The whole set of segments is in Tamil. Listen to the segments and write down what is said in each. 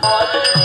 Thank you.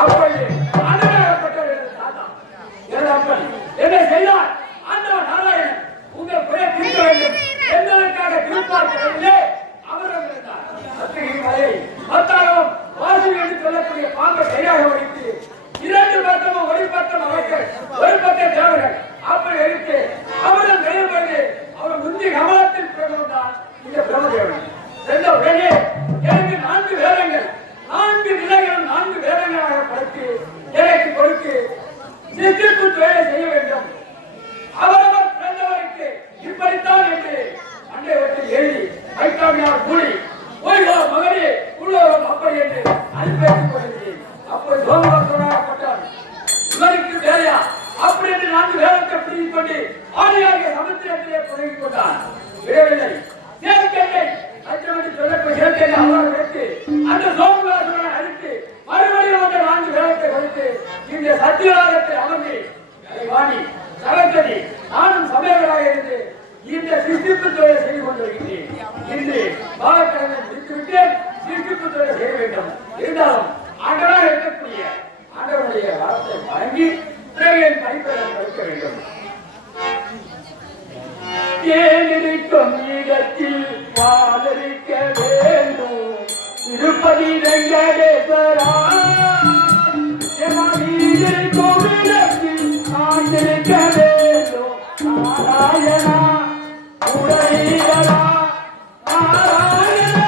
அப்படி அனுமதிக்கப்பட்ட தாத்தா அப்படி என்ன செய்தார் ஆண்டவன் நாராயணன் உங்கள் குறை தீர்க்க வேண்டும் என்பதற்காக திருப்பார்க்கவில்லை அவரும் இருந்தார். அத்தகைய மலையை மத்தாகவும் வாசி என்று சொல்லக்கூடிய பாம்பை கையாக வைத்து இரண்டு பக்கமும் ஒரு பக்கம் அவர்கள் ஒரு பக்கம் தேவர்கள் அப்படி எடுத்து அவரும் வெளிப்படுது அவர் முந்தி கமலத்தில் பிறந்தார் இந்த பிரம்மதேவன். உடனே எனக்கு 4 வேதங்கள் 4 நிலைகளும் 4 வேதங்களாக படைத்து எனக்கு கொடுத்து சித்திப்பு வேலை செய்ய வேண்டும். அவரவர் பிறந்தவருக்கு இப்படித்தான் என்று அண்டை வட்டி எழுதி வைத்தாமியார் கூலி ஓய்வா மகனே உலகம் அப்படி என்று அனுப்பி கொண்டிருந்தேன். அப்போது சோமராசனாகப்பட்டார். இவருக்கு வேலையா அப்படி என்று 4 வேதத்தை பிடித்துக் கொண்டு ஆதியாகிய சமுத்திரத்திலே புதங்கிக் கொண்டார். விடவில்லை சேர்க்கை அச்சமணி சொல்லப்போ சேர்க்கை அவரை வைத்து அந்த சோமராசனை அழித்து மறுபடியும் அந்த 4 வேதத்தை கொடுத்து இந்த சத்தியராகத்தை அமர்ந்து வாணி சகத்தனி நானும் சமயங்களாக இருந்து இந்த சிருஷ்டிப்பு தொழிலை செய்து கொண்டிருக்கிறேன். இன்று பாலக்கடனை முடித்துவிட்டு சிருஷ்டிப்பு தொழிலை செய்ய வேண்டும். இருந்தாலும் ஆண்டவராக இருக்கக்கூடிய ஆண்டவருடைய வார்த்தை வழங்கி பிறகு என் படிப்பை படிக்க வேண்டும். ஏனிருக்கும் இடத்தில் பாலரிக்க வேண்டும் திருப்பதி வெங்கடேஸ்வரா ஆண்டிருக்க வேண்டும் நாராயணா உலகீதரா நாராயணா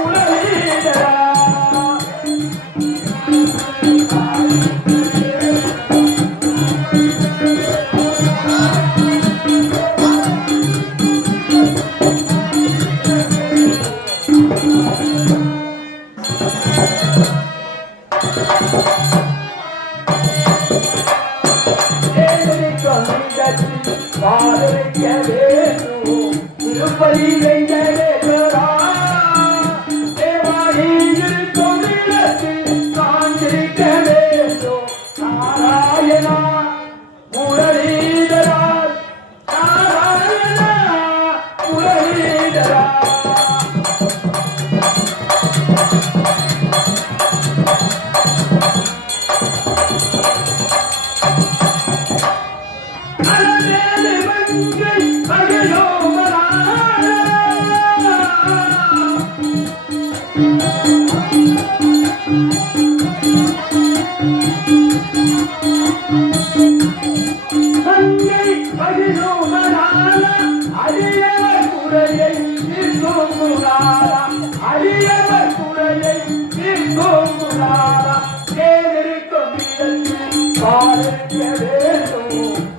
உலகீதரா திருப்பதி வெங்கடேஸ்வரா தேவாயில் கோவிலத்தில் காஞ்சிருக்க வேண்டும் நாராயணா முரளீதரா நாராயணா முரளீதரா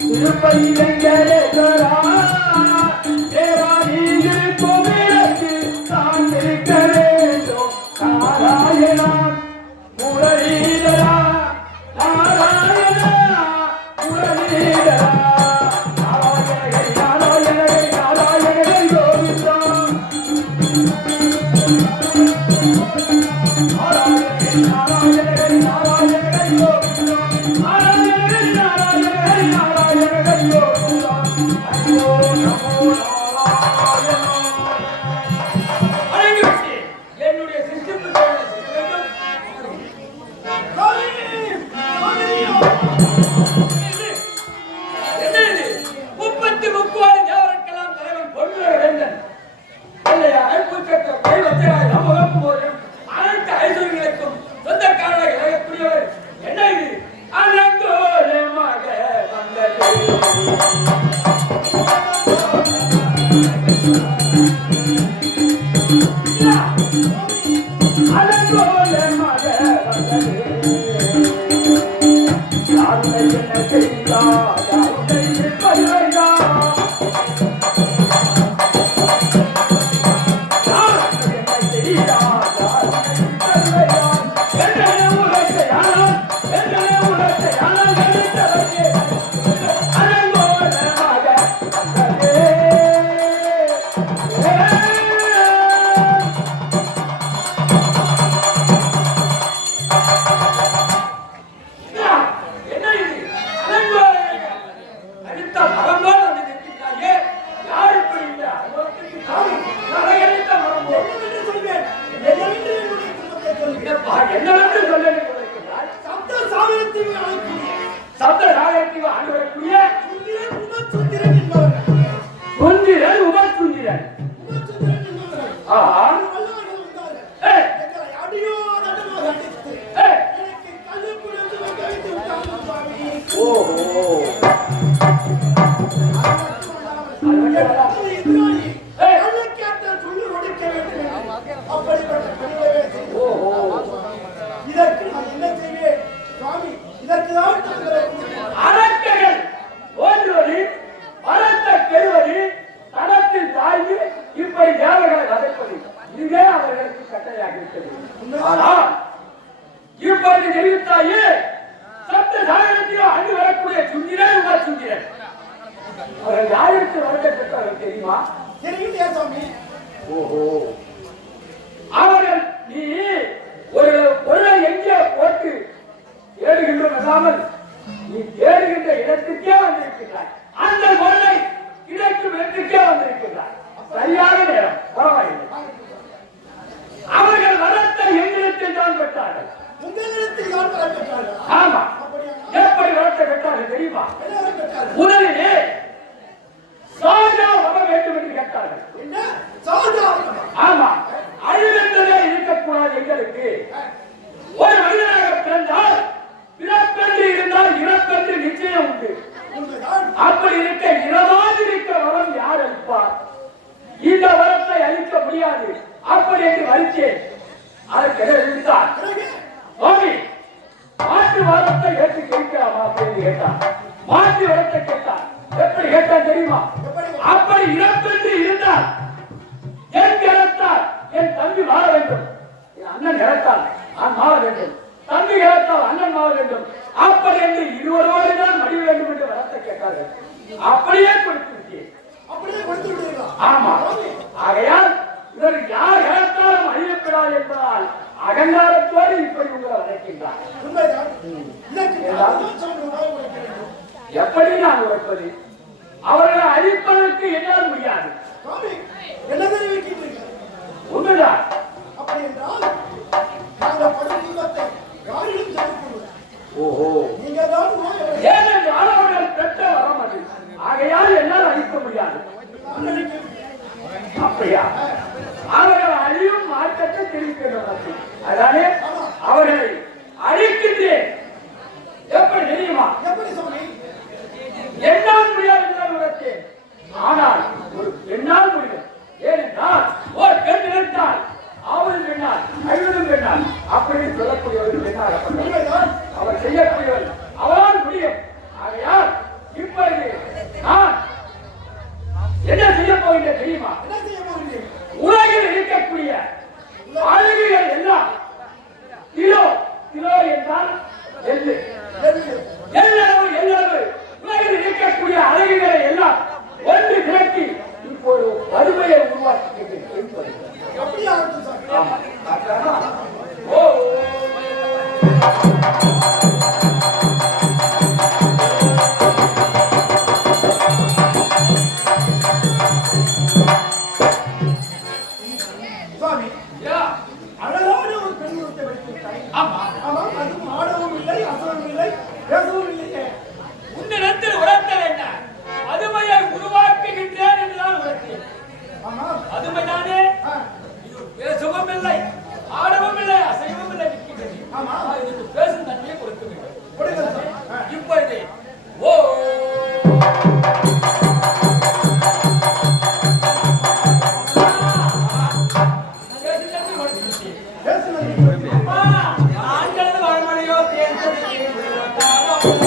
திருப்பதி வெங்கடேஸ்வரா தேவாயில் கோவிலத்தில் காண்டிருக்க வேண்டும் நாராயணா முரளீதரா நாராயணா முரளீதரா நாராயணகை நாராயணகை நாராயணகை கோவிந்தா நாராயணகை நாராயணகை நாராயணகை கோவிந்தா நாராயணகை நாராயணகை நாராயணகை கோவிந்தா ஐயோ நமோ நாராயணா. என்னுடைய சிஸ்டத்தை அனைத்து ஐஸ்வர்யங்களுக்கும் சொந்தக்காரராக இழக்கக்கூடியவர் என்ன இது சப்த சாகரத்தில் ஆண்டு வரக்கூடிய சுந்திரன் என்பவர்கள். சுந்திரன் உபசுந்திரன். ஆஹா. எங்களை அடியோடு அடித்து எனக்கு கல்லு புரிந்து வைத்து விட்டார்கள் சுவாமி. ஓஹோ. இதற்கு நான் என்ன செய்வேன் சுவாமி? இதற்குதான் அரக்கர்கள் ஓடுவது, மரத்தை பெறுவது, தனத்தில் தாய்ந்து இப்படி தேவர்களை வதைப்பது, இதுவே அவர்களுக்கு கட்டளையாக இருக்கிறது. ஆனால் இப்படி தெரிவித்தாயே சப்த சாகரத்தில் ஆண்டு வரக்கூடிய சுந்திரன் உபசுந்திரன் அவர்கள் யாருக்கு வழங்கப்பட்டவர்கள் தெரியுமா? தெரியும் சுவாமி. ஓஹோ. அவர்கள் நீ ஒரு பொருளை எங்கே போட்டு தேடுகின்றோம் நீ தேடுகின்ற இடத்துக்கே வந்திருக்கிறாய். அந்த பொருளை கிடைக்கும் இடத்துக்கே வந்திருக்கிறாய். சரியான நேரம். பரவாயில்லை. அவர்கள் வரத்தை எங்களிடத்தில் தான் பெற்றார்கள். உங்களிடத்தில் தான் பெற்றார்கள். ஆமா. எப்படி வரத்தை பெற்றார்கள் தெரியுமா? முதலிலே சாஜா வர வேண்டும் என்று கேட்டார்கள். என்ன சாஜா? ஆமா. அழிவென்றதே இருக்கக்கூடாது. எங்களுக்கு ஒரு மனிதனாக பிறந்தால் பிறப்பென்று இருந்தால் இறப்பென்று நிச்சயம் உண்டு. அப்படி இருக்க இரவாது இருக்க வரம் யார் அளிப்பார்? இந்த வரத்தை அளிக்க முடியாது. அப்படி என்று வரித்தேன். அதற்கு இருந்தார் சுவாமி மாற்று வரத்தை ஏற்று கேட்கலாமா அப்படின்னு கேட்டார். மாற்று வரத்தை கேட்டார். எப்படி கேட்டார் தெரியுமா? அப்படி இறப்பென்று இருந்தால் என் இறத்தால் என் தம்பி வாழ வேண்டும், என் அண்ணன் இறத்தால் நான் வாழ வேண்டும், தம்பி இறத்தால் அண்ணன் வாழ வேண்டும், அப்படி என்று இருவரோடு தான் மடிய வேண்டும் என்று வரத்தை கேட்டார்கள். அப்படியே கொடுத்து விட்டேன். அப்படியே கொடுத்து விட்டீர்களா? ஆமா. ஆகையால் இவர் யார் இறத்தாலும் அழியப்படாது என்பதால் அகங்காரத்தோடு இப்படி உங்களை வதைக்கின்றார். எப்படி நான் உரைப்பது? அவர்களை அழிப்பதற்கு என்னால் முடியாது. என்ன தெரிவிக்கின்றீர்கள்? உண்மைதான். அப்படி என்றால் நாங்கள் படும் துன்பத்தை யாரிடம் தெரிவிக்கிறோம்? ஓஹோ. நீங்க தான் ஏனென்றால் அவர்கள் பெற்ற வரம் அது. ஆகையால் என்னால் அழிக்க முடியாது. அப்படியா? அவர்கள் அழியும் மாற்றத்தை தெரிவிக்கின்றனர். அதானே அவர்களை அழிக்கின்றேன். எப்படி தெரியுமா? எப்படி சொல்லி என்னால் முடியாது என்று உரைத்தேன். ஆனால் ஒரு பெண்ணால் முடியும். ஏனென்றால் ஒரு பெண் நினைத்தால் அவள் பெண்ணால் ஐவரும் பெண்ணால் அப்படி சொல்லக்கூடிய ஒரு பெண்ணாக அவர் செய்யக்கூடியவர் அவளால் முடியும். ஆகையால் இப்பொழுது நான் என்ன செய்ய போகின்றேன் தெரியுமா? உலகில் இருக்கக்கூடிய அழகிகள் எல்லாம் கிலோ கிலோ என்றால் எள்ளு எல்லளவு எல்லளவு உலகில் இருக்கக்கூடிய அழகிகளை எல்லாம் ஒன்று திரட்டி இப்போ ஒரு வறுமையை உருவாக்கிக்கிட்டு ஓ சுவாமி அழகான ஒரு பெண் உருட்டை வைத்திருக்காய். ஆமாம், அது ஆடவும் இல்லை, அசவும் இல்லை, பேசவும் இல்லையே. உன்னிடத்தில் உரைத்த வேண்டாம். அதுமையை உருவாக்குகின்றேன் என்றுதான் உரைத்தேன். ஆமாம், அதுமைதானே? இது பேசவும் இல்லை, ஆடவும் இல்லை, அசையவும் இல்லை நிற்கின்றது. ஆமாம், இதுக்கு பேசும் தன்மையை கொடுக்க வேண்டும். கொடுங்கள். இப்பொழுது ஓ ஆண்களது வாழ்மொழியோ தேர்ந்தது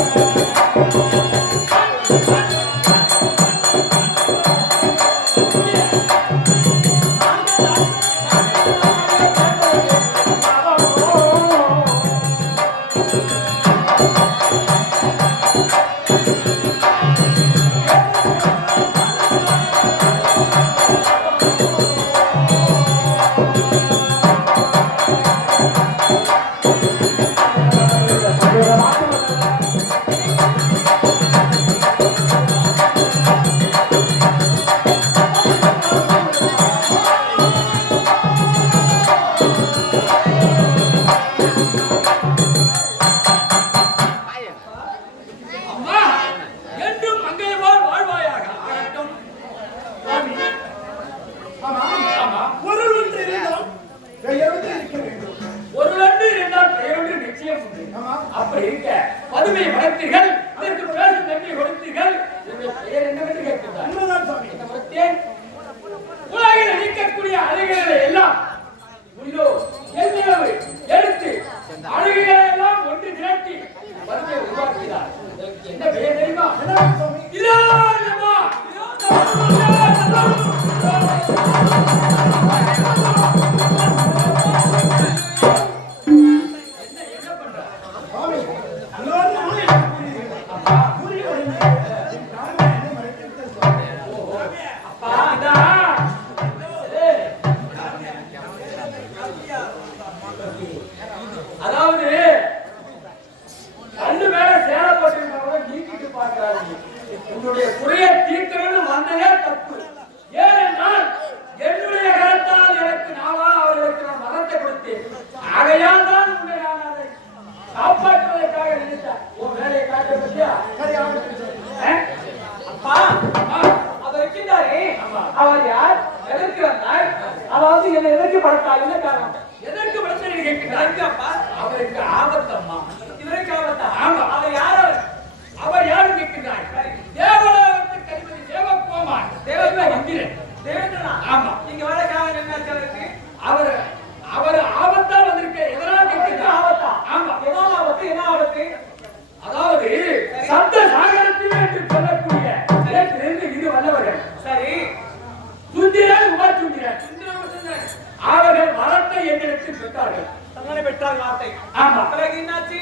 அப்படி இருக்க பதுமையை வளர்த்தீர்கள், இதற்கு பேசும் தன்மை கொடுத்தீர்கள். உங்கள் பெயர் என்னவென்று கேட்கிறார். என்ன முறைத்தேன்? உலகில் இருக்கக்கூடிய அழுகைகளை எல்லாம் எண்ணிலவு எடுத்து அழுகைகளை எல்லாம் ஒன்று திரட்டி பதுமையை உருவாக்குகிறார். என்ன பெயர் தெரியுமா? இலாயமா. அதாவது கண்ணு மேல சேர போட்டிருந்தவங்க நீக்கிட்டு பார்க்கிறாரு. உன்னுடைய குறையை தீர்க்கணும்னு வந்ததே தப்பு. ஏனென்றால் என்னுடைய கருத்தால் எனக்கு நாவால் அவர்களுக்கு நான் மதத்தை கொடுத்தேன். ஆகையால் தான் உன்னை நான் அதை காப்பாற்றுவதற்காக நினைத்தேன். உன் வேலையை காட்ட பற்றியா? அப்பா அவர் இருக்கின்றாரே, அவர் யார், எதற்கு வந்தார், அதாவது என்னை எதற்கு படுத்தார், என்ன காரணம்? எதற்கு பிரச்சனை கேட்கிறார்? அவருக்கு ஆபத்தம்மா. இவருக்கு ஆபத்தா? ஆமா. அவர் யார்? அவர் யாரு கேட்கிறார்? தேவலோகத்து கதிபதி தேவகுமார். தேவேந்திரன். தேவேந்திரனா? ஆமா. நீங்க வர காரணம் என்ன அவருக்கு? அவர் ஆபத்தா வந்திருக்க. எதனால் கேட்கிறார்? ஆபத்தா? ஆமா. என்ன ஆபத்து? என்ன ஆபத்து? அதாவது சப்த சாகரத்தில் என்று சொல்லக்கூடிய இரு வல்லவர்கள். சரி. சுந்திரன் உபசுந்திரன். அவர்கள் வரத்தை என்னிடத்தில் பெற்றார்கள். தங்களை பெற்றார் வார்த்தை. ஆமா. பிறகு என்னாச்சு?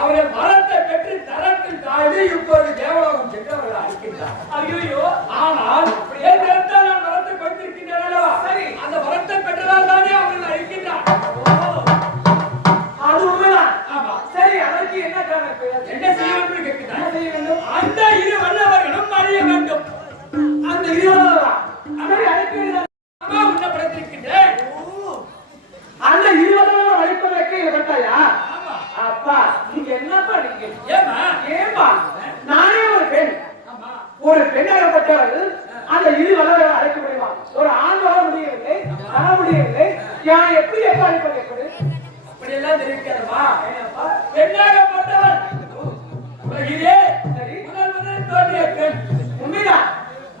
அவர்கள் வரத்தை பெற்று தரத்தில் தாழ்ந்து இப்போது தேவலோகம் சென்றவர்கள் இருக்கின்றார். ஐயோ. ஆனால் என் நேரத்தில் நான் வரத்தை கொடுத்திருக்கின்றேன் அல்லவா? சரி. அந்த வரத்தை பெற்றதால் தானே அவர்கள் அழிக்கின்றார். அது உண்மைதான். ஆமா. சரி, அதற்கு என்ன காரணம்? என்ன செய்ய வேண்டும் கேட்கிறார். என்ன செய்ய வேண்டும்? அந்த இரு வல்லவர்களும் அழிய வேண்டும். அந்த இருவரா? சரி, அழைக்கிறீர்கள். அம்மா உன்னை படைத்திருக்கின்றேன். அந்த இருவரும் அழைப்பதற்கு இதை பெற்றாயா? ஆமா. அப்பா, நீங்க என்னப்பா நீங்க? ஏமா நானே ஒரு பெண். ஆமா. ஒரு பெண்ணாகப்பட்டவர்கள் அந்த இரு வளர்களை அழைக்க முடியுமா? ஒரு ஆண் வர முடியவில்லை, வர முடியவில்லை. நான் எப்படி எப்ப அழைப்பது? எப்படி? அப்படியெல்லாம் தெரிவிக்கிறதா? பெண்ணாகப்பட்டவள் உலகிலே முதல் தோன்றிய பெண். உண்மைதான்.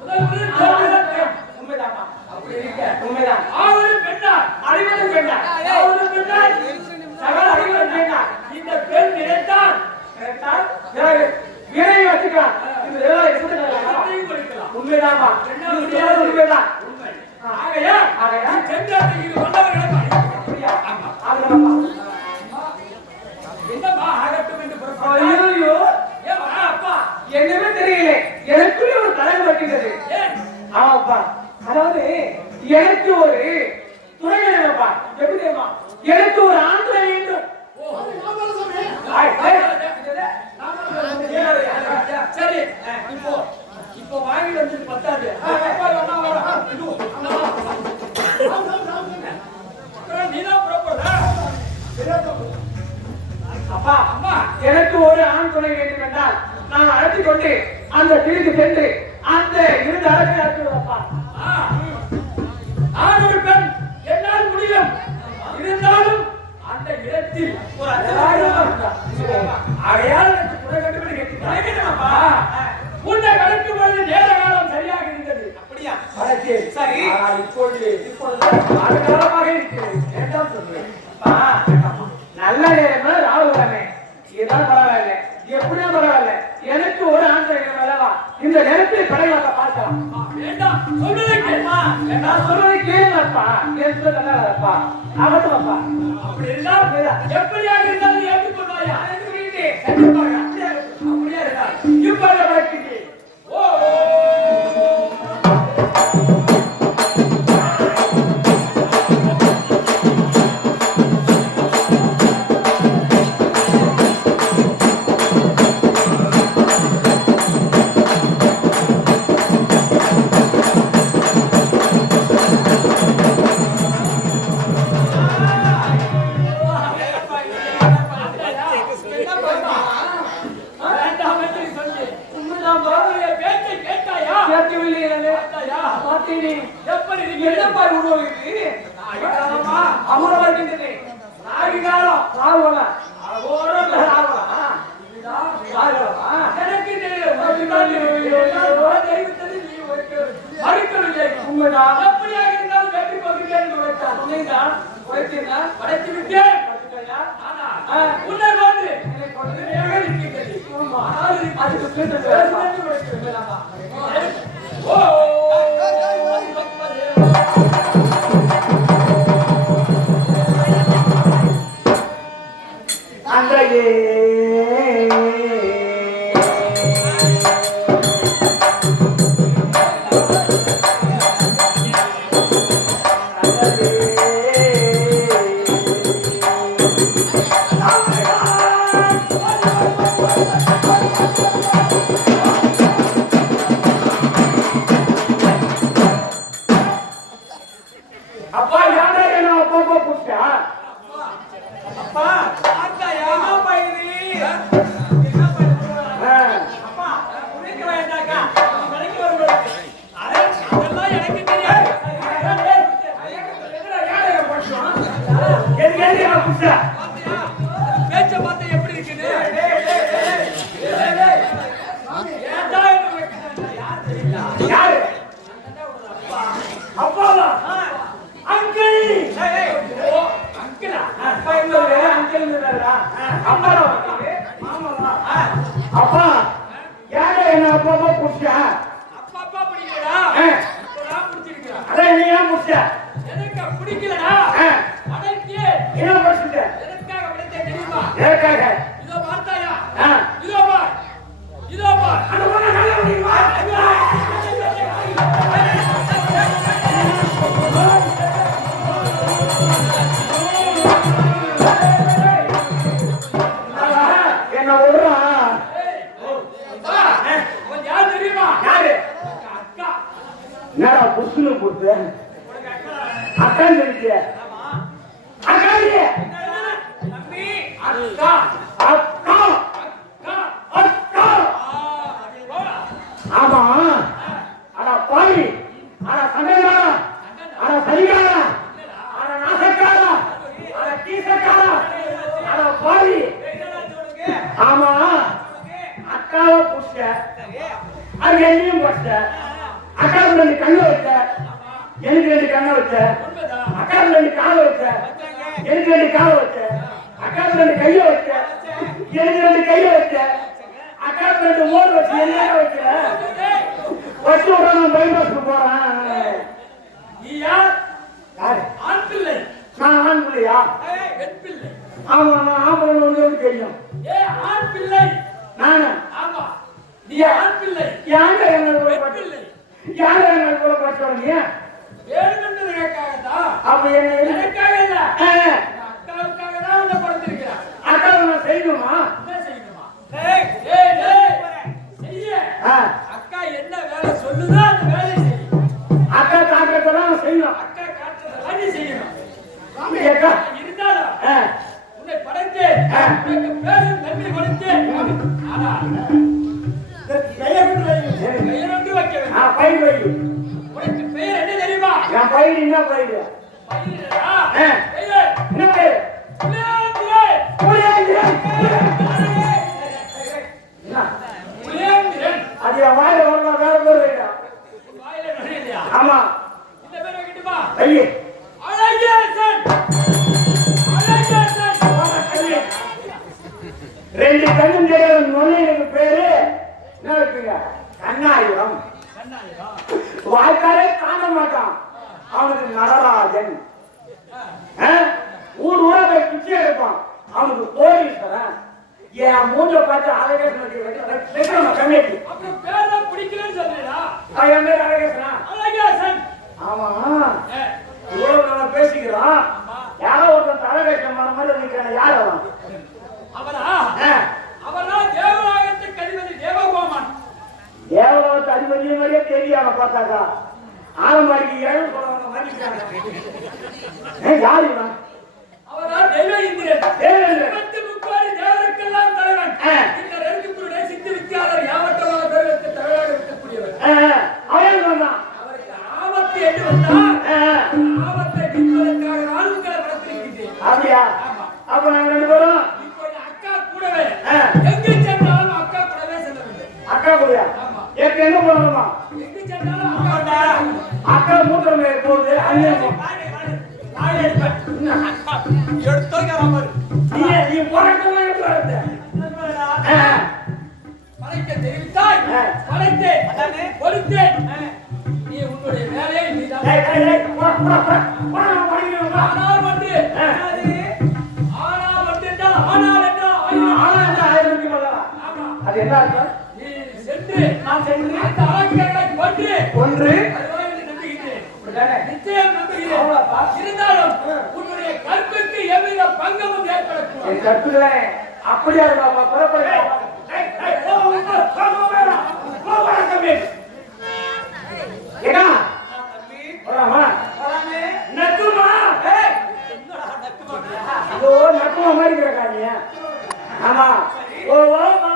முதல் தோன்றிய பெண். உண்மைதாமா? அப்படி இருக்க உண்மைதான். அவரும் பெண்ணா, அழிவதும் பெண்ணா? அவரும் பெண்ணா, சகல அழிவதும் பெண்ணா? இந்த பெண் நினைத்தால் வீரை வச்சுக்கலாம். இது சக்தியும் கொடுக்கலாம். உண்மைதாமா? பெண்ணாக உண்மைதான். உண்மை. ஆகையா சென்றால் இரு வல்லவர்களும் அழிக்க. அப்படியா? ஆமா. ஆகலாமா? என்னமா ஆகட்டும் என்று புறப்பட்டார். ஐயோ, ஏமா அப்பா என்னமே தெரியல. எனக்குள்ளே ஒரு தலைமை வைக்கின்றது. ஏன்? ஆமாப்பா, அதாவது எனக்கு ஒரு துணை வேணும்ப்பா. எப்படி தெரியுமா? எனக்கு ஒரு ஆண் துணை வேண்டும். சரி, இப்போ வாங்கி வந்து பத்தாது. நீதான் புறப்படுற. அப்பா, அம்மா எனக்கு ஒரு ஆண் துணை வேண்டும் என்றால் நான் அழைத்துக் கொண்டு அந்த தீர்க்கு சென்று அந்த இருந்து அழைத்து அழைத்துள்ளப்பா. நான் ஒரு பெண், என்னால் முடியும். இருந்தாலும் அந்த இடத்தில் ஒரு அடையாளம் எனக்கு துணை வேண்டும் என்று கேட்கிறேன். உன்னை கடக்கும் பொழுது நேர காலம் சரியாக இருந்தது. அப்படியா? சரி. இப்பொழுது காலமாக இருக்கிறது. ஏதான் சொல்றேன். நல்ல நேரமா ராகுலமே இதுதான் பரவாயில்ல, எப்படியா பரவாயில்ல. எனக்கு ஒரு ஆண் வேணும் அல்லவா? இந்த நேரத்தில் படைவாக்க பார்க்கலாம். வேண்டாம் சொல்வதை கேள்மா. நான் சொல்வதை கேளுங்கப்பா. கேட்பதப்பா ஆகட்டும்ப்பா. அப்படி இருந்தால் எப்படியாக இருந்தாலும் ஏற்றுக்கொள்வாயா? கண்டிப்பாக அப்படியே இருந்தால் இவ்வாறு வளர்க்கின்றேன். ஓ அமரவாழ்கின்றன. ராகுகாலம் ராகுல அப்பா யாரா என்ன அப்பா புடிச்சா அப்பா ஆத்தா என்னப்பா இது அப்பா உனக்கு வேண்டாக்கா கடைக்கு வரும்போது அதெல்லாம் எனக்கு தெரியாது பேச்ச பார்த்து எப்படி இருக்குது யாரு அப்பாவா அங்கிள் அங்கிளா அப்பா இல்ல அங்கிள் இல்லடா அப்பா மாமாவா அப்பா யாரு என்ன அப்பா புடிச்சா அப்பா அப்பா பிடிக்கலடா நான் பிடிச்சிருக்கேன் அத நீ ஏன் புடிச்சா எனக்கு பிடிக்கலடா அடக்கி என்ன புடிச்ச எனக்காக விடத்தை தெரியுமா ஏக்காக இதோ பார்த்தாயா ஆ இதோ பார் இதோ பார் அட போனா நல்ல முடியுமா என்ன விடுறா உன் யார் தெரியுமா யாரு அக்கா என்னடா புஷ்னு போட்டு அக்கான்னு சொல்லிட்டிய அக்காண்டிய தம்பி அக்கா அக்கா அக்கா அக்கா ஆமா அட பாவி அட சண்டைக்காரா அட சரிகாரா அட நாசக்காரா அட கீசக்காரா அட பாவி ஆமா அக்காவை புடிச்ச அது என்னையும் புடிச்ச அக்காவுக்கு 2 கண்ணு வச்ச எனக்கு 2 கண்ணை வச்ச அக்காவுக்கு 2 காலை வச்ச எனக்கு 2 காலை வச்ச அக்காவுக்கு 2 கையை வச்ச எனக்கு 2 கையை வச்ச அக்காவுக்கு 2 ஓடு வச்சு என்ன வச்ச வச்சு விட நான் பைபாஸ் போறேன் நீ யார் யாரு ஆண் பிள்ளை நான் ஆண் பிள்ளையா பெண் பிள்ளை ஆமா நான் ஆம்பளை ஒன்று தெரியும் ஆண் பிள்ளை நானு ஆமா நீ ஆண் பிள்ளை யாங்க என்ன பெண் பிள்ளை யாங்க என்ன கூட பார்த்தவங்க வேணுமென்றதுக்காகத்தான் அப்ப என்ன எனக்காக இல்ல ஆ, அக்காவுக்காக தான் உன்னை படுத்திருக்கிறார் அக்காவை நான் செய்யணுமா என்ன செய்யணுமா ஏய் ஏய் ஏய் செய்ய ஆ, அக்கா என்ன வேலை சொல்லுதோ அந்த வேலையை செய்யும் அக்கா காட்டுறதெல்லாம் செய்யணும் அக்கா காட்டுறதெல்லாம் நீ செய்யணும் அக்கா இருந்தாலும் ஆ, உன்னை படைத்தேன் உனக்கு பேசும் தன்மை கொடுத்தேன் ஆனா பெயர் ஒன்று வைக்க வேண்டும் ஆ, பயிர் வை உனக்கு பெயர் என்ன தெரியுமா என் பயிர் என்ன பயிர் பயிரா ஆ. பெயர் என்ன பயிர் புளியாந்திரன் புளியாந்திரன். என்ன? புளியாந்திரன் அது என் வாயில வரலாம் வேற பேர் வைடா. வாயில நுழையலையா ஆமா இந்த பேர் வைக்கட்டுமா ஐயே அழகேசன் அழகேசன் 2 கண்ணும் தெரியாத நுழையினுக்கு பேரு என்ன வைப்பீங்க கண்ணாயிரம் வாய்க்காலே காண மாட்டான் அவனுக்கு நடராஜன் ஆ? ஊர் ஊரா போய் பிச்சை எடுப்பான் அவனுக்கு கோடீஸ்வரன் என் மூஞ்ச பார்த்து அழகேசன் கண்ணேட்டி அப்புறம் பேர் பிடிக்கலன்னு சொல்றீங்களா என் பேர் அழகேசனா அழகேசன் ஆமா ஏ, இவ்வளவு நம்ம பேசிக்கிறோம் யாரோ ஒருத்தன் தலைவேஷம் பண்ண மாதிரி நிற்கிறான் யார் அவன் அவரா ஆ. அவரா தேவராயத்துக்கு அதிபதி தேவகோமன் தேவலோகத்து அதிபதிய மாதிரியே தெரியாம பார்த்தாக்கா ஆலமாடிக்கு இழவு சொல்றவங்க மாட்டிக்கிறாங்க யாரு இவன் அவரா தெய்வ இந்திரன் தேவேந்திரன். 23 தேவருக்கெல்லாம் தலைவன் ஆ. இந்த நெருங்குக்குருடைய சித்தி வித்தியாளர் யாவற்றமாக பேருக்கு தலைவராக இருக்கக்கூடியவர் அவன் வந்தான் அவருக்கு ஆபத்து என்று வந்தால் ஆபத்தை நீக்குவதற்காக நான் உங்களை படத்திருக்கின்றேன் அப்படியா ஆமா. அப்ப நாங்க 2 பேரும் இப்போ இந்த அக்கா கூடவே ஆ. எங்கு சென்றாலும் அக்கா கூடவே செல்ல வேண்டும் அக்கா கூடயா ஆமா. எப்ப எங்க போனோமா எங்கு சென்றாலும் அக்கா கூடவே செல்ல வேண்டும். அக்கா மூத்திரம் போகுது அங்கே போ. நீ போராட்டம் எடுத்து வரது படைக்க தெரிவித்து ஆனால் வந்து என்றால் ஆனால் என்றால் அது என்ன அர்த்தம்? நீ சென்று நான் சென்று அந்த அரக்கர்களை கொன்று ஒன்று நம்புகிறேன். நிச்சயம் நம்புகிறேன். இருந்தாலும் உன்னுடைய கற்புக்கு எவ்வித பங்கமும் ஏற்படக்கூடாது. என் கற்புகளே அப்படியா பாப்பா புறப்படுங்க. ஏடா போலாமா? நட்டுமா? ஐயோ நட்டுமா மாதிரி கிடக்காதீங்க. ஆமா ஓ ஓமா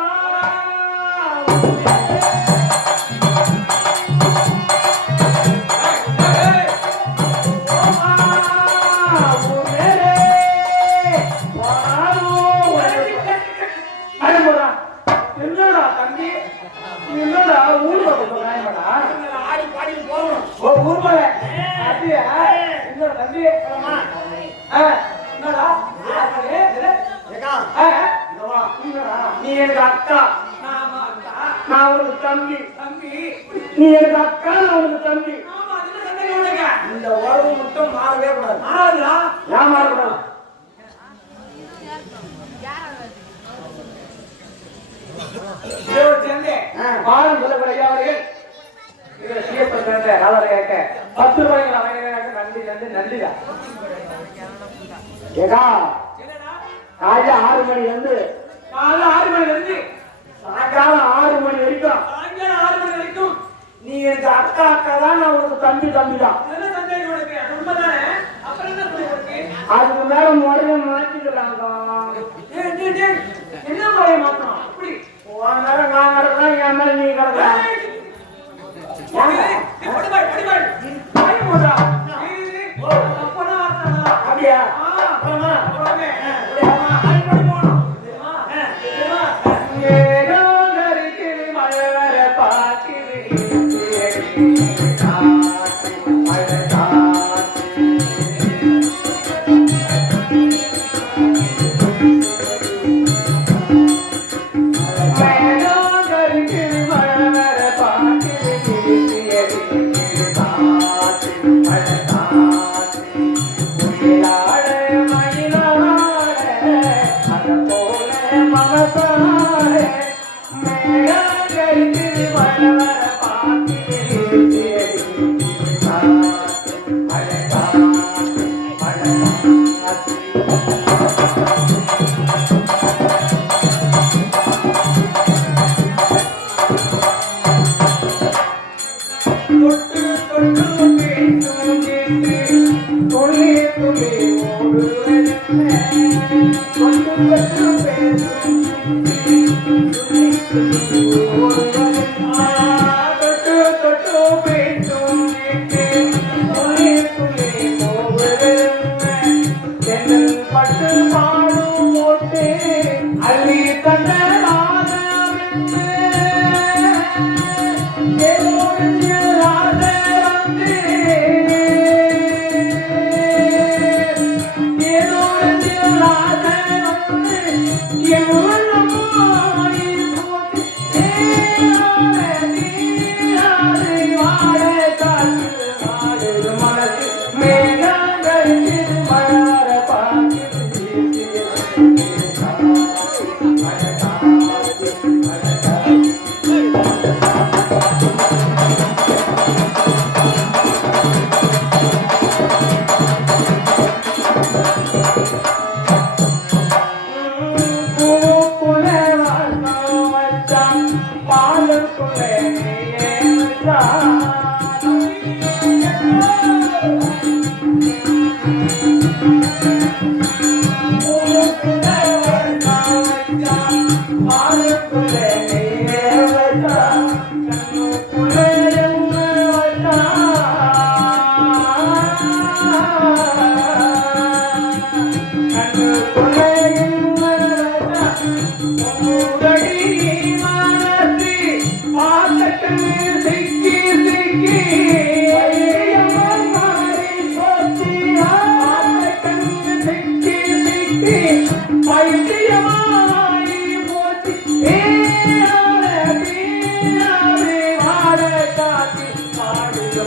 நீ எனக்கு அக்கா, நான் உனக்கு தம்பி. நீ எனக்கு அக்கா, நான் உனக்கு தம்பி. இந்த உறவு மட்டும் மாறவே கூடாது. ஏன் மாறக்கூடாது? பாலும் சொல்லக்கூடிய அவர்கள் 10 ரூபாய்க்கு நன்றி நன்றி நன்றிடா. ஏகா காலையில 6 மணில இருந்து சாயங்காலம் 6 மணி வரைக்கும் நீ எனக்கு அக்கா அக்கா தான், நான் உனக்கு தம்பி தம்பி தான். அதுக்கு மேல முறையை மாற்றிக்கிறாங்க. என்ன முறையை மாற்றணும்? உன் மேல நான் கிடக்கலாம், என் மேல நீ கிடக்கலாம். அப்படியா?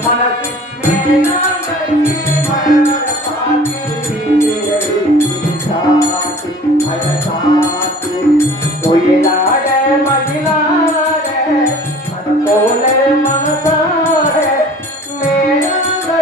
மனசு ஒயிலாக மகிழாக மனம் போல மனதாக மேலாக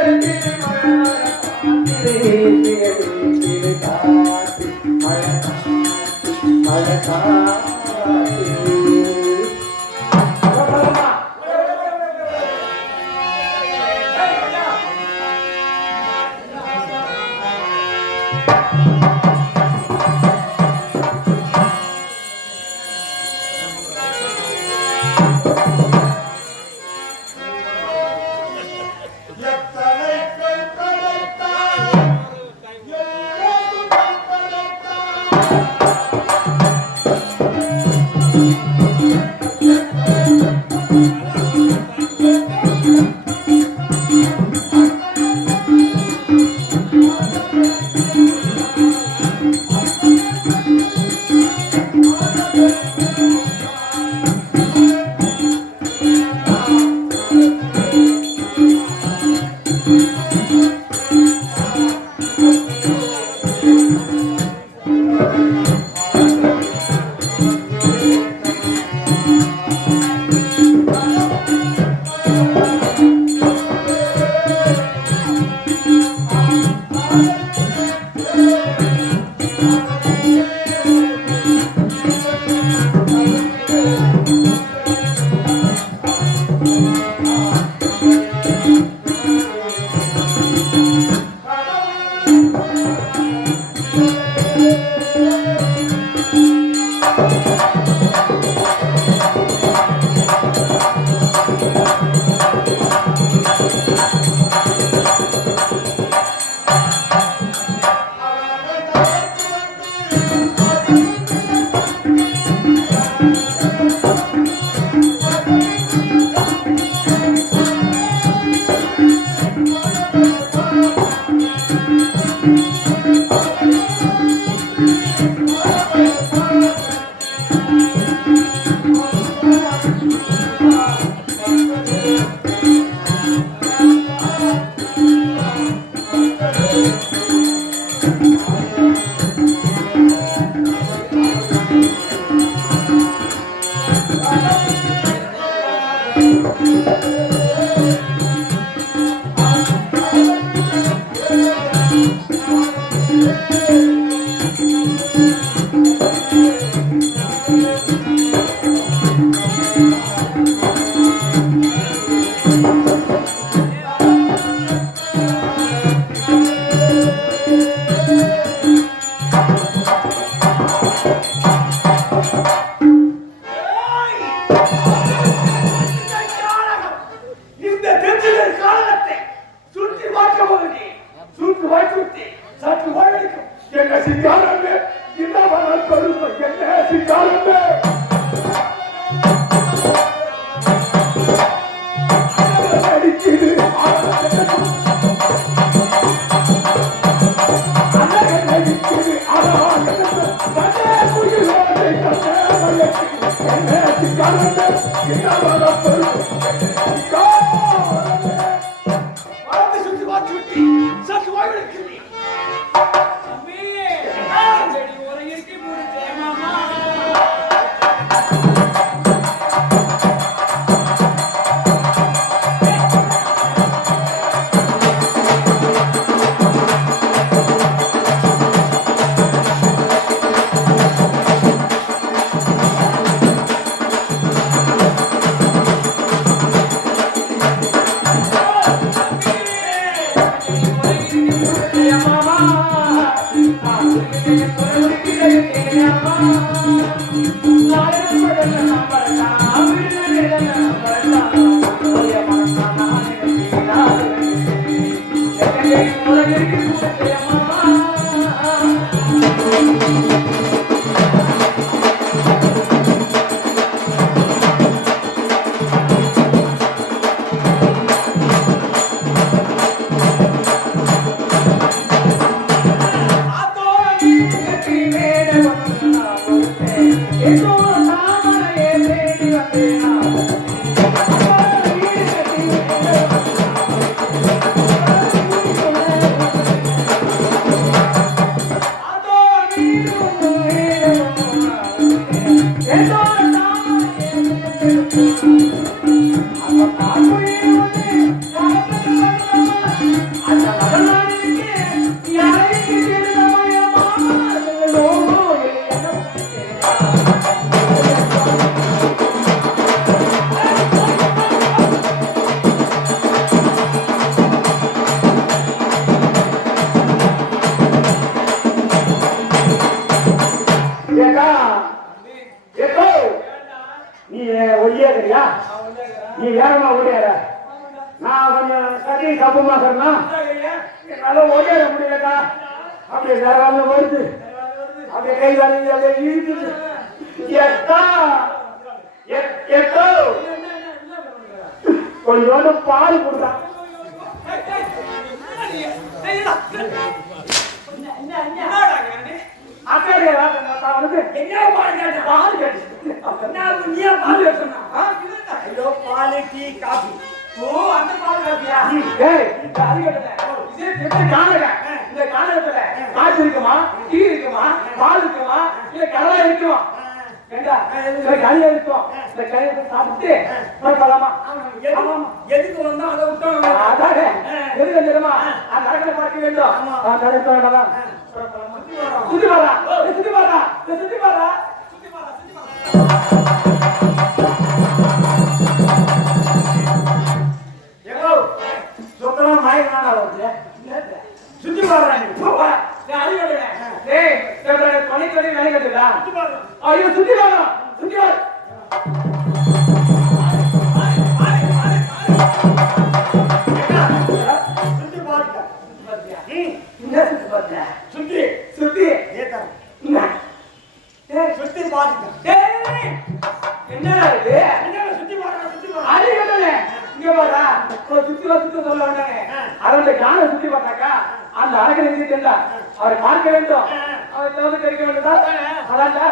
நீ ஒளியாதுறியா? நீ வேறமா ஒளியாத. நான் கொஞ்சம் கட்டி கப்பமா சொன்னா என்னால ஒளியாட முடியலக்கா. அப்படியே வேற வருது, அப்படியே கை வரைஞ்சி அப்படியே இழுக்குது. கொஞ்சோண்டு பால் கொடுத்தா காசு இருக்குமா, டீ இருக்குமா, பால் இருக்குமா, இல்ல கடலை இருக்குமா? கையில இருக்கும். இந்த கையை சாப்பிட்டு போலாமா? எதுக்கு வந்தா அதை விட்டோம். அதானே எதுக்கு தெரியுமா? நடக்கல பார்க்க வேண்டும். நடக்க வேண்டாமா? சுத்தி பாரா, சுத்தி பாரா, சுத்தி பாரா. சுத்தமா மயக்கான சுத்தி பாடுறா. நீ தொலை வேலை கட்டுதா? ஐயோ சுத்தி பாரு, சுத்தி பாரு. என்னடா இது? இங்க பாரா, சுத்தி சொல்ல வேண்டாங்க. அவருடைய காலை சுத்தி பார்த்தாக்கா அந்த அழகை நிறுத்திட்டா அவரை பார்க்க வேண்டும். அவர் தோது கிடைக்க வேண்டுதா? அதான்டா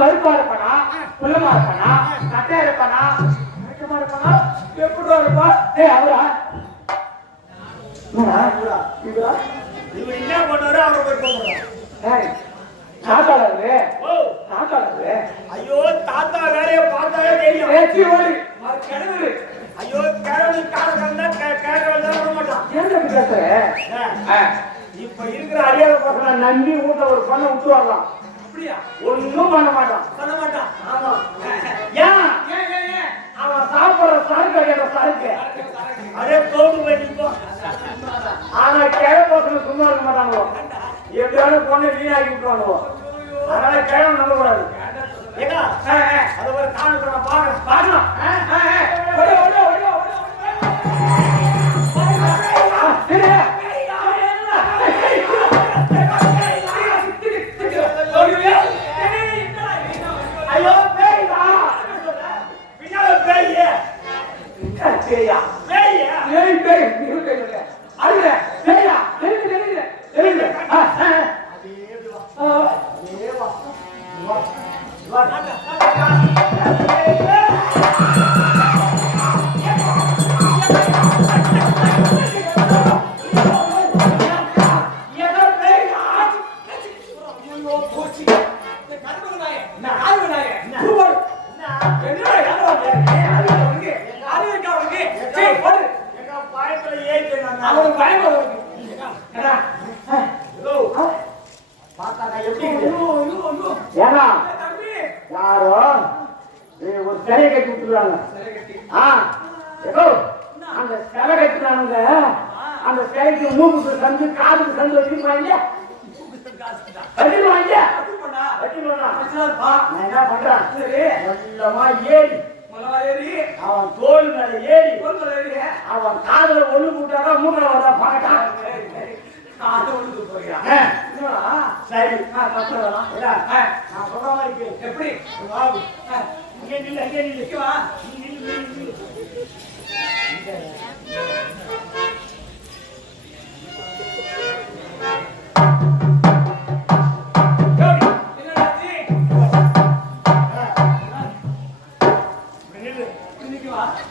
கருப்பா இருப்பானா, புள்ளமா இருப்பானா, கட்டையா இருப்பானா, இருப்பானா, எப்படா இருப்பா? அவரா என்ன பண்ணுவாரு அவரை போய் தாத்தாளரு தாத்தாளரு. ஐயோ தாத்தா வேலையை பார்த்தாலே தெரியும். கிணறு ஐயோ கிழவி காலக்கா கேட்க மாட்டான். இப்ப இருக்கிற அறியாத பசங்க நம்பி வீட்டுல ஒரு பண்ண விட்டு வரலாம். அப்படியா? ஒன்னும் பண்ண மாட்டான். ஆமா. ஏன் அவன் சாப்பிடுற சரக்கு சரக்கு அதே தோடு வச்சிருக்கோம். ஆனா கிழ பசங்க சும்மா இருக்க மாட்டாங்களோ, எப்படியாவது பொண்ணை வீணாக்கி விட்டுவானுவோ. அதனால கிழமை நம்ப கூடாது. ஏன்னா அது ஒரு காரணத்தை நான் பார்க்கலாம். ஐயோ பேய்தா, பின்னால பேய் பேயா பேய் பேய் அழுத பேயா தெரியுது தெரியுது. ஏன்னா யாரோ ஒரு சிலையை கட்டி விட்டுருவாங்க. அந்த சிலை கட்டுறாங்க. அந்த சிலைக்கு மூக்குக்கு சந்து காதுக்கு சந்து வச்சுருவாங்க. வச்சிருவாங்க. நான் என்ன பண்றேன், ஏறி அவன் தோல் மேல ஏறி அவன் காதுல ஒண்ணு கூட்டாரா மூணு வரா பார்த்தான். சரி நான் சொல்ற மாதிரி எப்படி இங்கே நில்லு, அங்கே நில்லு.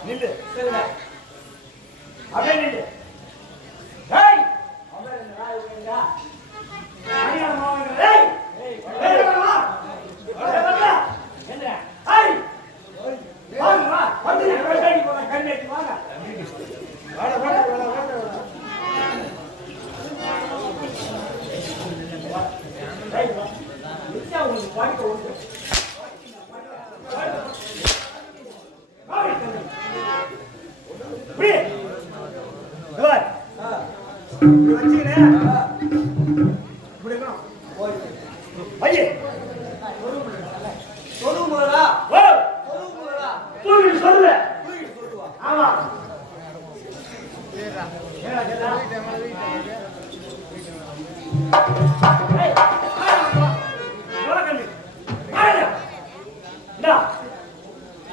நில்லு சரிடா அப்படியே நில்லு ஏய் அப்படியே நில்லா அடியா மாவங்க ஏய் ஏய் வா வா என்ன ஏய் வாங்க வா வந்து கண்ணாடி போங்க கண்ணாடி வாங்க வாடா வாடா வாடா வாடா ஏய் வா நிச்சா உங்களுக்கு பாட்டு ஓடு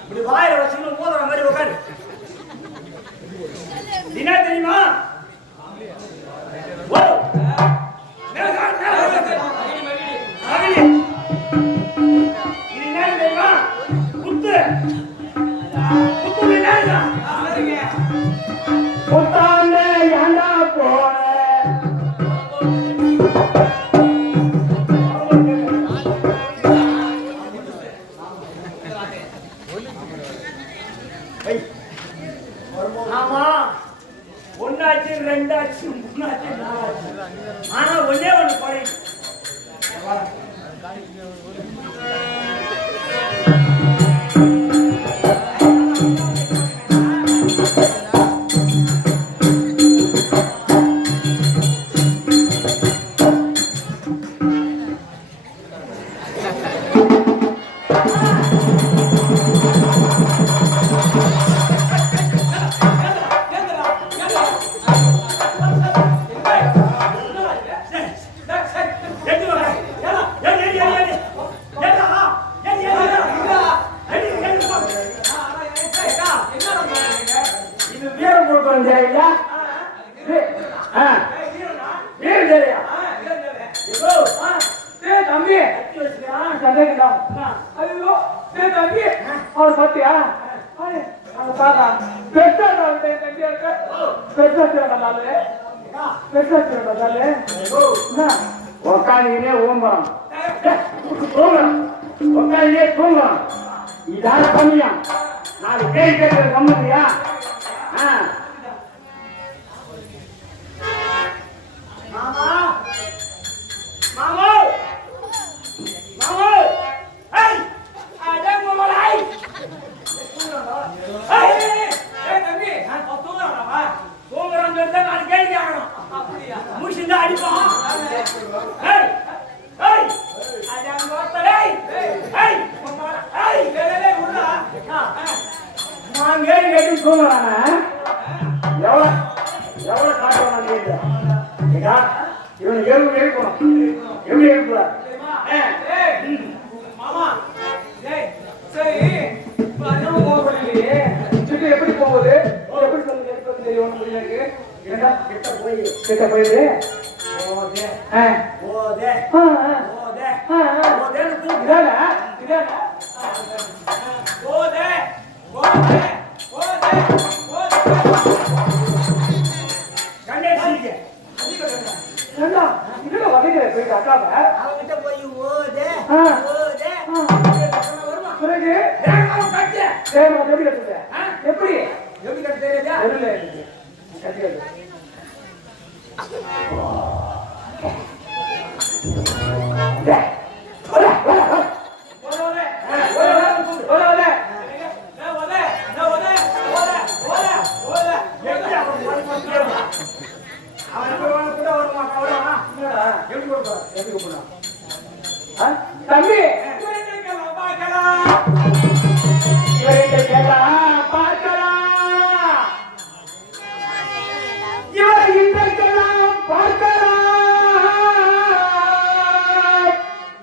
இப்படி வாயில வச்சுன்னு மோதுற மாதிரி உட்காரு என்ன தெரியுமா ஓ இது என்ன தெரியுமா குத்து குத்து என்ன குத்தாண்டே ஏண்டா போன ஆமா ஒன்னாச்சு ரெண்டாச்சு மூணாச்சு நாலாச்சு ஆனா ஒன்னே ஒண்ணு குறையும் உக்காண்டினே ஊம்புறான் உக்காண்டினே தூங்குறான் இதான பண்ணியான் நாலு கேள்வி கேட்கிற கம்மதியா மாமா மாமா மாமா ஏய் அட மாமாய் ஏய் தம்பி தூங்குறானவா தூங்குறான் தெரிஞ்சா நாலு கேள்வி கேட்கணும் அப்படியா முடிச்சிருந்தா அடிப்பான் ஏய் ஏய் அட மாமா ஏய் ஏய் மாமா ஏய் வேலே உள்ள நான் கேள்வி கேட்டு தூங்குறானே எவ்வளவு காட்டுவான் கேட்டா இவன் எறும்பு எழுப்பணும் எப்படி எழுப்புற மாமா சரி சுற்றி எப்படி போகுது எப்படி சொல்லுங்க தெரியும் கிட்ட போயிடு ஓதே ஓதே ஓதே ஓதே ஓதே எப்படி எப்படி தெரியுதா தம்பி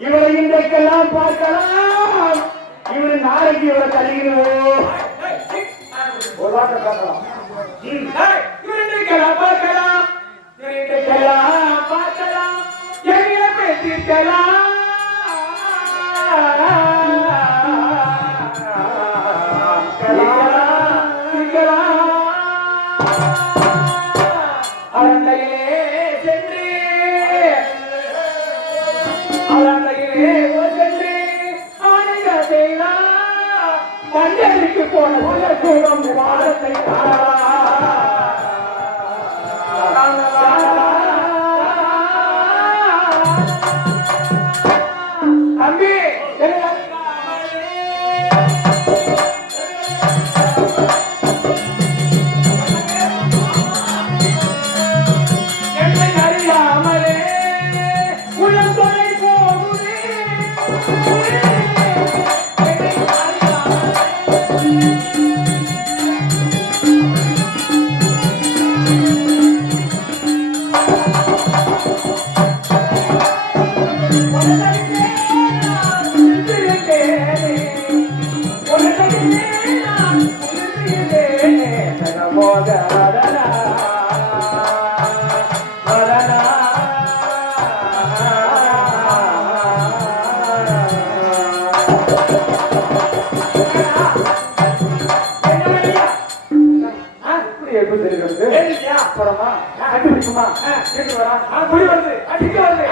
இவரை இன்றைக்கெல்லாம் பார்க்கலாம் இவரு நாளைக்கு இவரை தருகிறோம் ஒரு வார்த்தை பார்க்கலாம் இன்றைக்கெல்லாம் பார்க்கலாம் இன்றைக்கெல்லாம் பார்க்கலாம் எங்களை பேசிக்கலாம் நிக்கலாம் பத்தி எப்படி தெரிகிறது கேட்டுட்டியா? அப்புறமா கண்டுபிடிக்குமா கேட்டு வரா புடி வருது அடிக்க வருது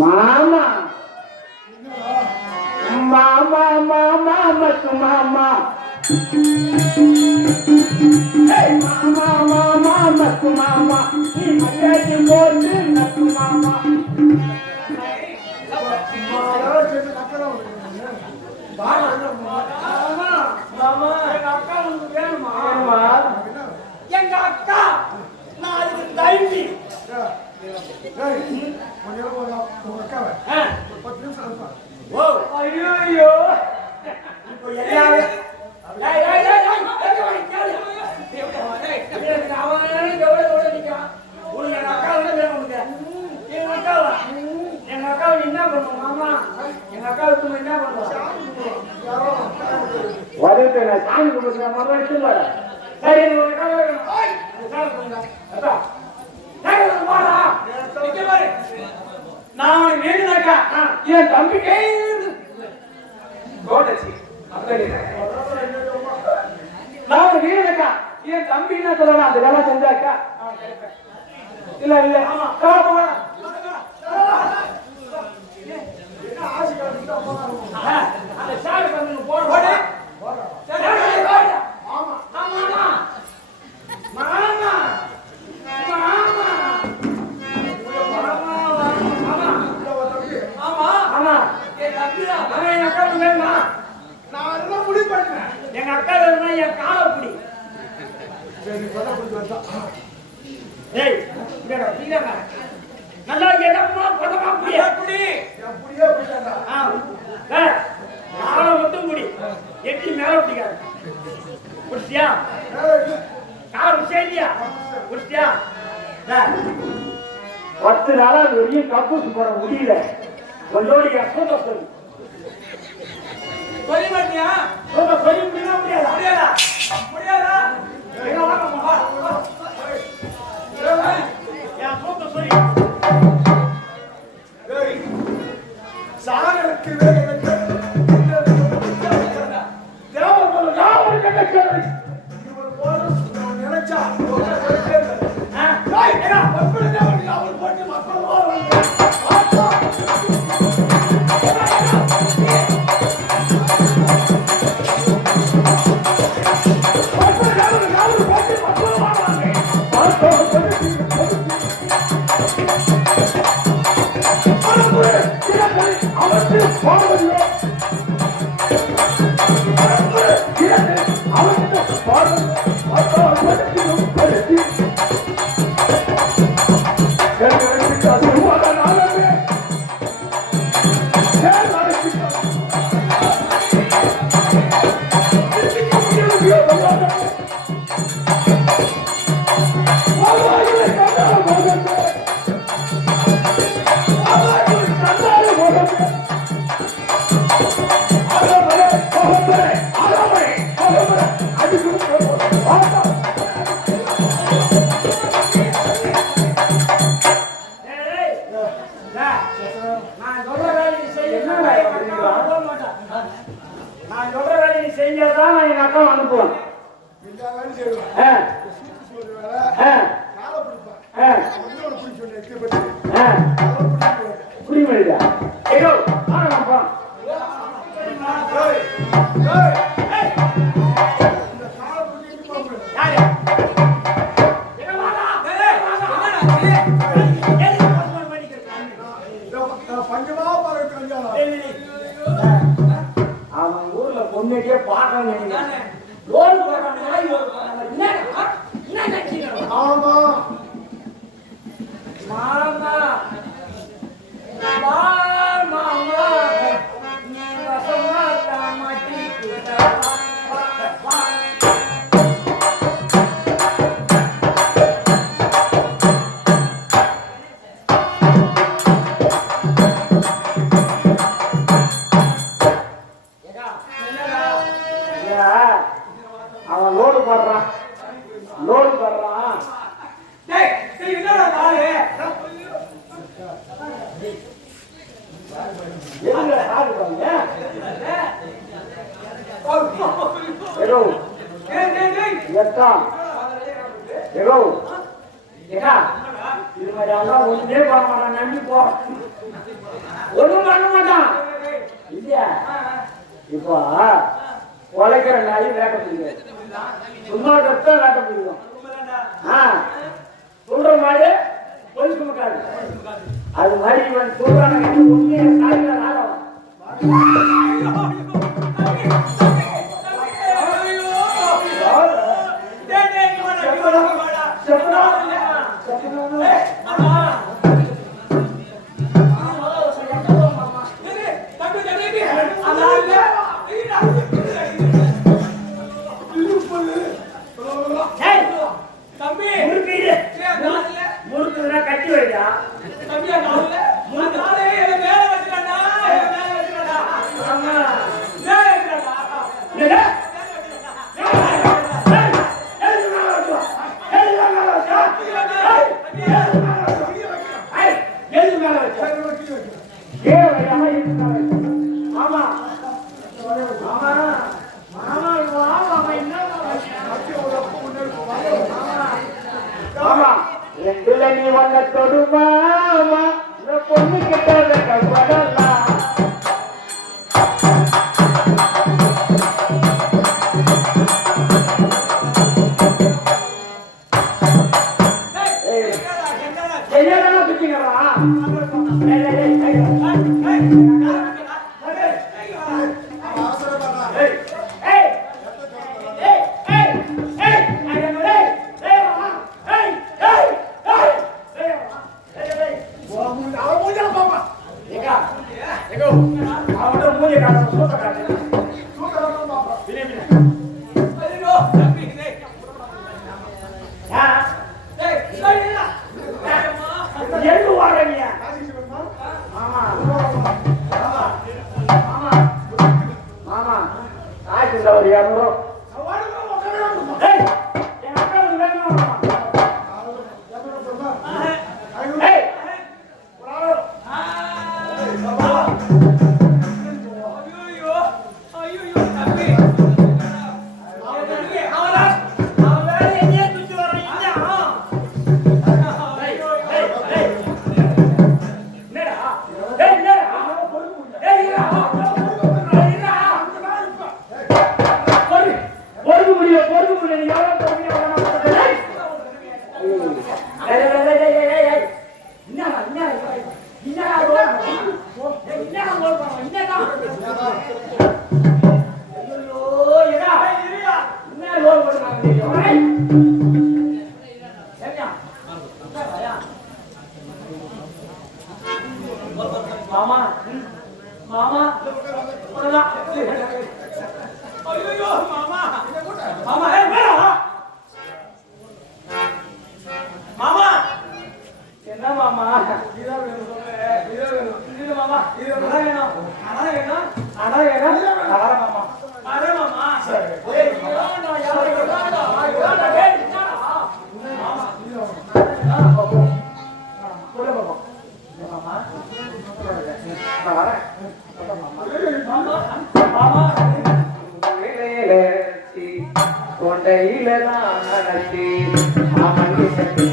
மாமா மாமா மாமா மத்து மாமா மாமா மாமா மத்து மாமா நீ மரியாதை போட்டு மத்து மாமா எங்க அக்கா நான் அதுக்கு தைரி ஓ ஐயோ இப்போ எல்லாரும் எங்க அக்காவை என்ன பண்ணுவோம் மாமா எங்க அக்காவுக்கு என்ன பண்ணுவோம் வரது நான் சாமி கும்பிட்டு மறுபடியும் சரி நான் வேணுனாக்கா என் தம்பிக்கே நான் வீரக்கா என் தம்பி என்ன சொல்லலாம் அந்த வேலை செஞ்சாக்கா இல்ல இல்ல ஆமா அந்த சாவி பண்ணு போட எங்க அக்கா என் காலை புடி நல்லா இடமா படமா புடியா புடி காலை மட்டும் புடி எட்டி மேல பிடிக்காது புடிச்சியா காலை புடிச்சா இல்லையா புடிச்சியா 10 நாளா வெளியே கப்பூஸ் போட முடியல கொஞ்சோடி எப்போ சொல்லு சொல்லி மாட்டியா சொல்லி முடியுமா முடியாதா முடியாதா முடியாதா நான் சொல்ற வேலையை செய்யணும். நான் சொல்ற வேலையை செஞ்சாதான் நான் எங்க அக்கா அனுப்புவேன். புரியுமா? ஏதோ அவன் ஊர்ல பொண்ணுக்கே பாக்கணும். ஆமா மாமா மாமா நீ வசமா தாமாட்டி அவன் லோடு போடுறான். ஒண்ணுமே பண்ண மாட்டான். நம்பி போ. ஒண்ணும் பண்ண மாட்டான். இல்லையா இப்போ உழைக்கிற நாய் வேட்ட பிடிக்கும். சும்மா கத்த வேட்ட பிடிக்கும். சொல்ற மாதிரி பொலிக்க மாட்டாரு. அது மாதிரி இவன் சொல்றாங்க. உண்மையை சாய்ந்த நாளம் கட்டி வைடா. நீ வந்த தொடுமா பொண்ணு கிட்ட கல்வடலாம். மாமா மாமா ஐயோ மாமா மாமா ஏய் மேடா மாமா என்ன என்ன மாமா இதான் வேணும் சொல்றேன். இதான் வேணும். இது மாமா இது அடா வேணும் அடா வேணும் அடா வேணும் அடா மாமா அடா மாமா சரி. ஏய் யாரா யாரா டேய் மாமா போடு மாமா மாமா நான் வரேன் மாமா மாமா வேலையிலச்சி கொண்டையில தான் நடத்தி மாமன் சக்தி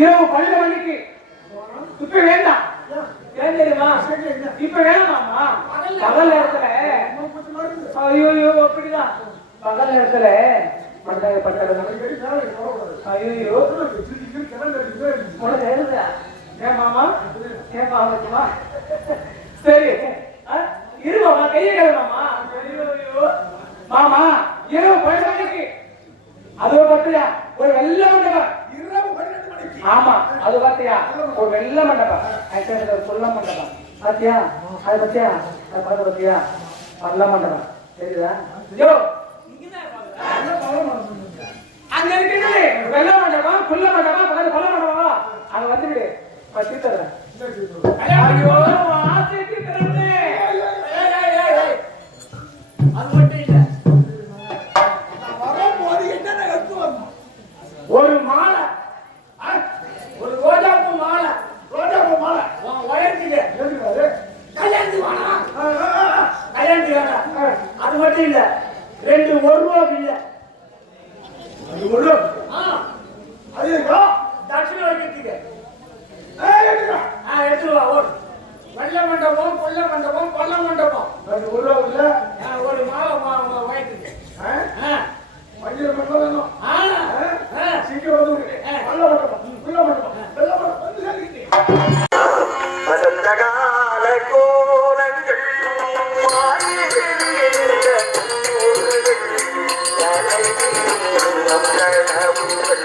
இரவு 12 மணிக்கு இப்ப வேண்டாம். ஏன் தெரியுமா? இப்ப வேணாமா? பகல் நேரத்துல ஐயோ அப்படிதான் பகல் நேரத்துல ஐயோ ஏன் மாமா ஏன் மாமா சரி இரு மாமா கையை கழுவாமா ஐயோ மாமா இரவு 12 மணிக்கு அது பார்த்தியா ஒரு வெள்ள மண்டபம் ஆமா அது பார்த்தியா ஒரு வெள்ள மண்டபம் சொல்ல மண்டபம் பாத்தியா அது பத்தியா அது பார்த்து பத்தியா பல்ல மண்டபம் தெரியுதா யோ அங்க இருக்குது வெள்ள மண்டபம் புல்ல மண்டபம் பல்ல மண்டபம் அங்க வந்துடு பத்தி தரேன் ஐயோ ஆசைக்கு தரேன் அது மட்டும் இல்ல வரும்போது என்னென்ன எடுத்து வரணும் ஒரு மாலை ஒரு ரோஜாப்பூ மாலை உயர்த்திக்க கல்யாணத்துக்கு வேணாம் கல்யாணத்துக்கு வேணாம் அது மட்டும் இல்ல 2 1 ரூபா பில்ல அது ஒரு நம் கடவுள்